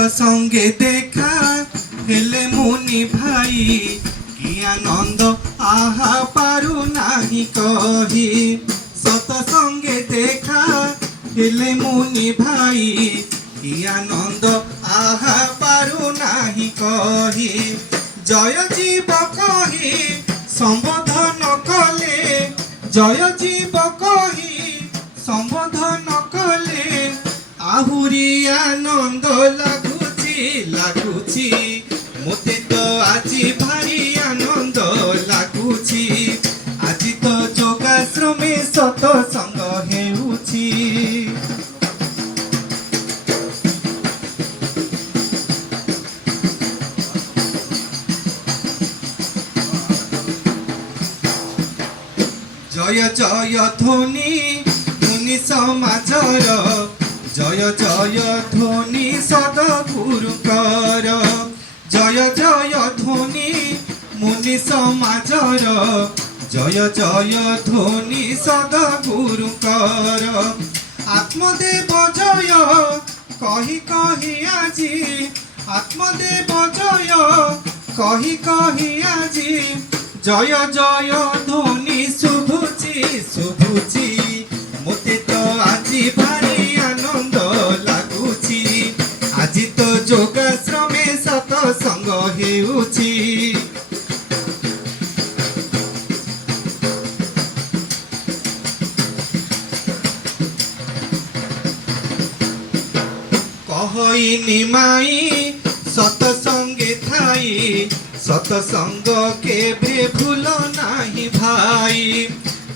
সৎসঙ্গে দেখা হেলে মুনি ভাই কি আনন্দ আহা পারু নাহি কহি। সৎসঙ্গে দেখা হেলে মুনি ভাই কি আনন্দ আহা পারু নাহি কহি। জয় জীব কহি সম্বোধন কলে, জয় জীব কহি সম্বোধন কলে আহুরি আনন্দ লাগুছি লাগুছি। মতে তো আজি ভারি আনন্দ লাগুছি। আজি তো যোগাশ্রমে সৎসঙ্গ হেউছি। জয় জয় ধ্বনি মুনি সমাজর, জয় জয় ধ্বনি সদগুরুঙ্কর। জয় জয় ধ্বনি মুনি সমাজর, জয় জয় ধ্বনি সদগুরুঙ্কর। আত্মদেব জয় কহি কহি আজি, আত্মদেব জয় কহি কহি আজি। জয় জয় ধ্বনি শুভুছি শুভুছি। মতে তো আজি ভারি আনন্দ লাগুছি। আজি তো যোগাশ্রমে সৎসঙ্গ হেউছি। কহই নিমাই সৎসঙ্গে থাই, সৎসঙ্গ কেবে ভুল নাহি ভাই।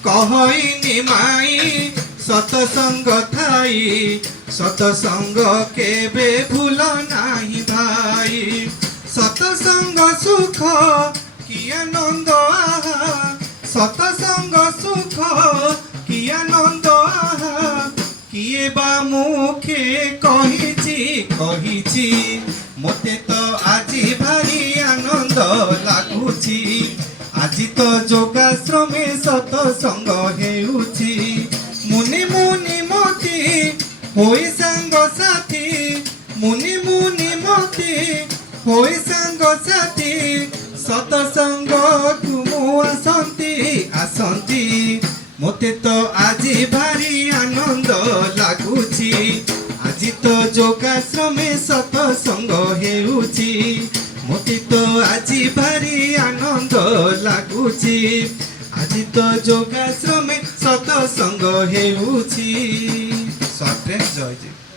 কহই নিমাই সৎসঙ্গ থাই, সৎসঙ্গ কেবে ভুল নাহি ভাই। সৎসঙ্গ সুখ কি আনন্দ আহা, সৎসঙ্গ সুখ কি আনন্দ আহা। কিয়ে বা মুখে কহিছি কহিছি। মতে তো আজি ভারি আনন্দ লাগুছি। আজি তো যোগাশ্রমে সৎসঙ্গ হেউছি। মুনি মুনি মতি হই সাঙ্গ সাথী, মুনি মুনি মতি হই সাঙ্গ সাথী। সৎসঙ্গ কুমু আসন্তি আসন্তি। মতে তো আজি ভারি আনন্দ লাগুছি। আজি তো যোগাশ্রমে সৎসঙ্গ হেউছি। মতে তো আজি ভারি আনন্দ লাগুছি। আজি তো যোগাশ্রমে সৎসঙ্গ হেউছি। সত্রে জয় জয়।